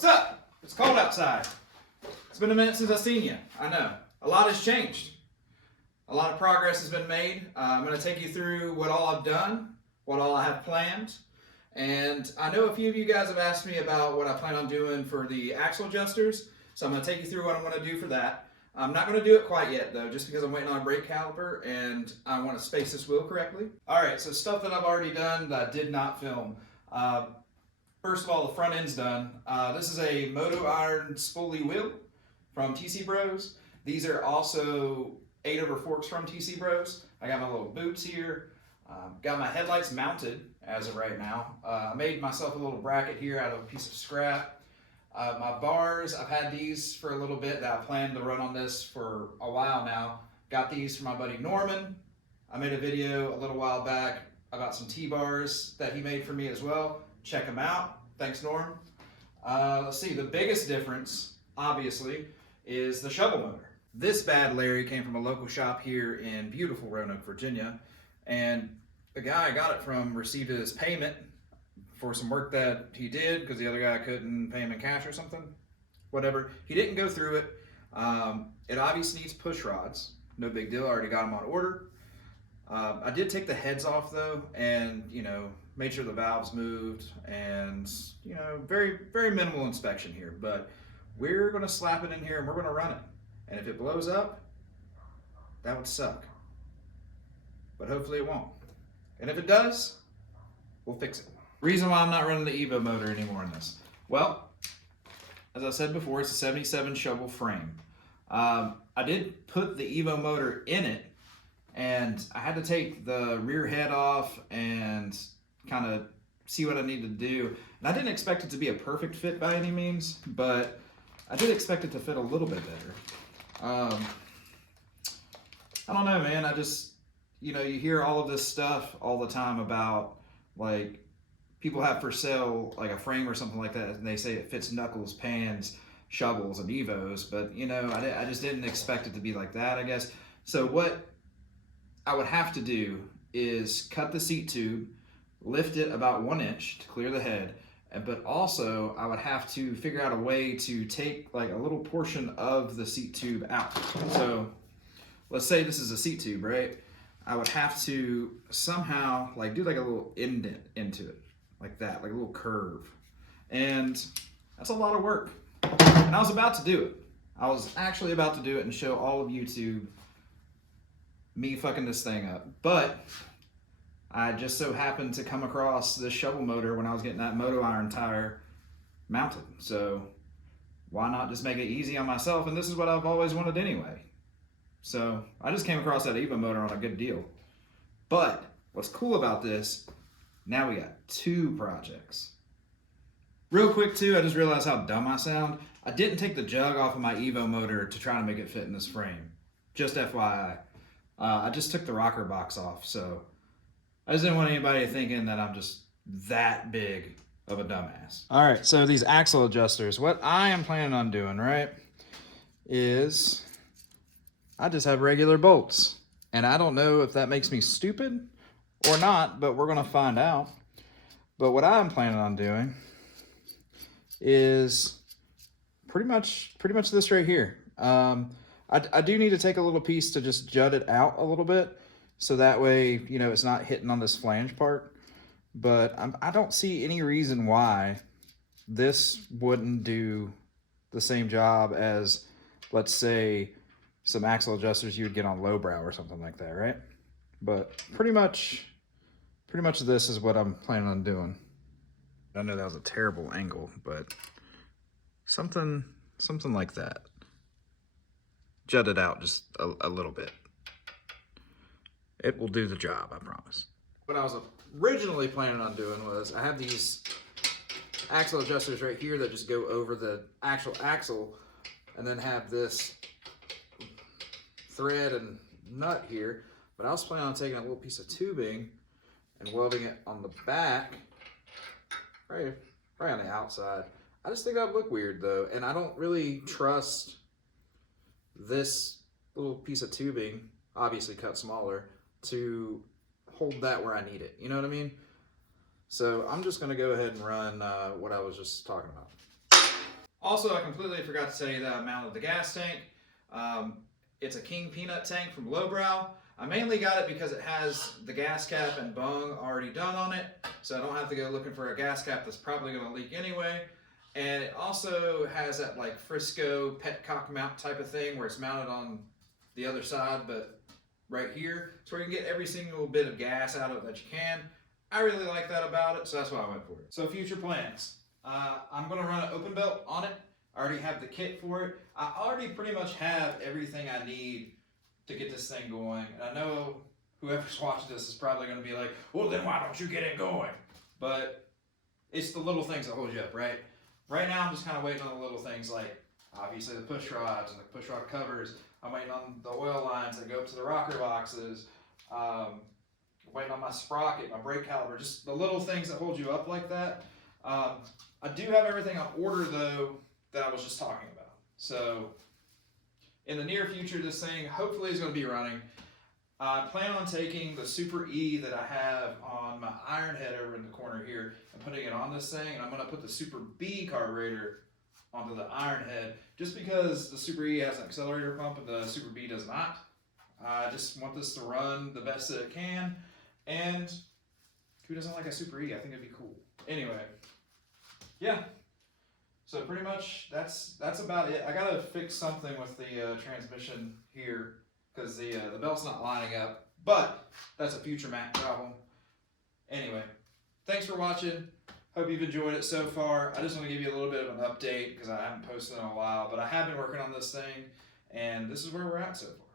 What's up? It's cold outside. It's been a minute since I've seen you. I know. A lot has changed. A lot of progress has been made. I'm going to take you through what all I've done, what all I have planned. And I know a few of you guys have asked me about what I plan on doing for the axle adjusters. So I'm going to take you through what I'm going to do for that. I'm not going to do it quite yet though, just because I'm waiting on a brake caliper and I want to space this wheel correctly. Alright, so stuff that I've already done that I did not film. First of all, the front end's done. This is a Moto Iron spoolie wheel from TC Bros. These are also 8-over forks from TC Bros. I got my little boots here. Got my headlights mounted as of right now. I made myself a little bracket here out of a piece of scrap. My bars, I've had these for a little bit that I plan to run on this for a while now. Got these from my buddy Norman. I made a video a little while back about some T-bars that he made for me as well. Check them out. Thanks, Norm. Let's see, the biggest difference, obviously, is the shovel motor. This bad Larry came from a local shop here in beautiful Roanoke, Virginia, and the guy I got it from received his payment for some work that he did because the other guy couldn't pay him in cash or something. Whatever. He didn't go through it. It obviously needs push rods. No big deal. I already got them on order. I did take the heads off though, and made sure the valves moved, and very minimal inspection here. But we're gonna slap it in here and we're gonna run it. And if it blows up, that would suck. But hopefully it won't. And if it does, we'll fix it. Reason why I'm not running the EVO motor anymore in this. Well, as I said before, it's a 77 shovel frame. I did put the EVO motor in it, and I had to take the rear head off and kind of see what I needed to do. And I didn't expect it to be a perfect fit by any means, but I did expect it to fit a little bit better. I don't know, man. I just, you hear all of this stuff all the time about, like, people have for sale, like, a frame or something like that, and they say it fits knuckles, pans, shovels, and EVOs, but, I just didn't expect it to be like that, I guess. So what I would have to do is cut the seat tube, lift it about 1 inch to clear the head, but also I would have to figure out a way to take like a little portion of the seat tube out. So let's say this is a seat tube, right? I would have to somehow like do like a little indent into it, like that, like a little curve. And that's a lot of work. And I was about to do it. I was actually about to do it and show all of YouTube me fucking this thing up. But I just so happened to come across this shovel motor when I was getting that Moto Iron tire mounted. So why not just make it easy on myself? And this is what I've always wanted anyway. So I just came across that EVO motor on a good deal. But what's cool about this, now we got 2 projects. Real quick too, I just realized how dumb I sound. I didn't take the jug off of my EVO motor to try to make it fit in this frame. Just FYI. I just took the rocker box off, so I just didn't want anybody thinking that I'm just that big of a dumbass. All right, so these axle adjusters, what I am planning on doing, right, is I just have regular bolts. And I don't know if that makes me stupid or not, but we're gonna find out. But what I'm planning on doing is pretty much this right here. I do need to take a little piece to just jut it out a little bit, so that way, it's not hitting on this flange part. But I don't see any reason why this wouldn't do the same job as, let's say, some axle adjusters you would get on lowbrow or something like that, right? But pretty much this is what I'm planning on doing. I know that was a terrible angle, but something like that. Jut it out just a little bit. It will do the job, I promise. What I was originally planning on doing was, I have these axle adjusters right here that just go over the actual axle, and then have this thread and nut here. But I was planning on taking a little piece of tubing and welding it on the back, right on the outside. I just think that would look weird though, and I don't really trust this little piece of tubing, obviously cut smaller, to hold that where I need it. You know what I mean? So I'm just gonna go ahead and run what I was just talking about. Also, I completely forgot to tell you that I mounted the gas tank. It's a King Peanut tank from Lowbrow. I mainly got it because it has the gas cap and bung already done on it, so I don't have to go looking for a gas cap that's probably going to leak anyway. And it also has that like Frisco petcock mount type of thing where it's mounted on the other side, but right here, it's where you can get every single bit of gas out of it that you can. I really like that about it, so that's why I went for it. So future plans. I'm going to run an open belt on it. I already have the kit for it. I already pretty much have everything I need to get this thing going. And I know whoever's watching this is probably going to be like, well, then why don't you get it going? But it's the little things that hold you up, right? Right now, I'm just kind of waiting on the little things like, obviously, the push rods and the push rod covers. I'm waiting on the oil lines that go up to the rocker boxes. Waiting on my sprocket, my brake caliper, just the little things that hold you up like that. I do have everything on order, though, that I was just talking about. So in the near future, this thing hopefully is going to be running. I plan on taking the Super E that I have on my iron head over in the corner here and putting it on this thing, and I'm going to put the Super B carburetor onto the iron head just because the Super E has an accelerator pump and the Super B does not. I just want this to run the best that it can, and who doesn't like a Super E? I think it'd be cool. Anyway, yeah. So pretty much that's about it. I gotta fix something with the transmission here because the belt's not lining up, but that's a future Mac problem. Anyway, thanks for watching. Hope you've enjoyed it so far. I just want to give you a little bit of an update because I haven't posted in a while, but I have been working on this thing, and this is where we're at so far.